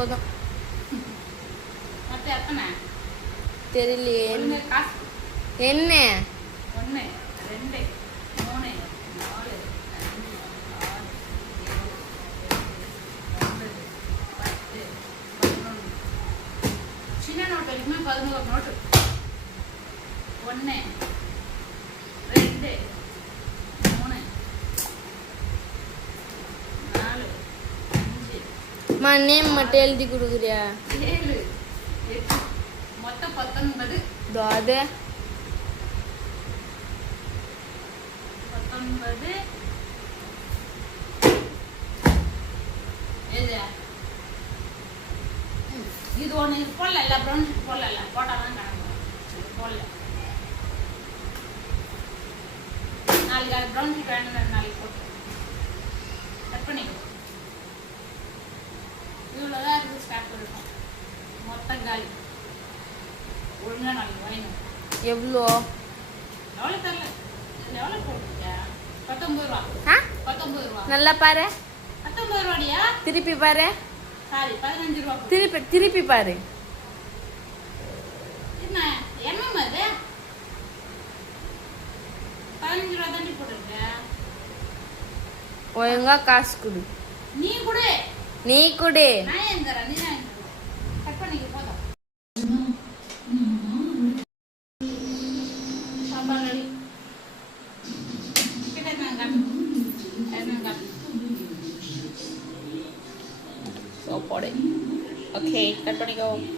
போதும். தெரியலையே என்ன. 1 2 3 4 5 6 7 8 9 10 11 சின்ன நோட்டு வரைக்குமே 11 நோட்டு. 1 2 3 4 5 நேம் மட்டும் எழுதி கொடுக்குறியா? 7 8 மொத்தம் 19. அது 19 இது ஒன்று போடல, இல்லை ப்ரௌன்ஷீட் போடல, போட்டால் தான் கணக்கு. போடல, நாளைக்கு அது ப்ரௌன்ஷீட் வேணும், நாளைக்கு போட்டு கட் பண்ணிக்கோ. இவ்வளோதான் இருக்குது. ஸ்டாப் இருக்கும் மொத்தம் காலி. ஒழுங்காக நாளைக்கு வாங்கணும். எவ்வளோ எவ்வளோ தரல, இதில் எவ்வளோ போட்டுருக்கியா? 19 ரூபா. 19 ரூபா. நல்லா பாரு. 19 ரூபாடியா? திருப்பி பாரு. சாரி, 15 ரூபா. திருப்பி பாரு. என்னம்மா அது? 15 ரூபா தாண்டி போட்டுருக்க. ஒழுங்கா காசு கொடு. நீ கொடு. நான் ஏன் தரேன்? நீ தான் கட் பண்ணிக்க. போதும். சாம்பார் ரெடி. கிட்ட சாப்பாடு. ஓகே, கட் பண்ணிக்கோ.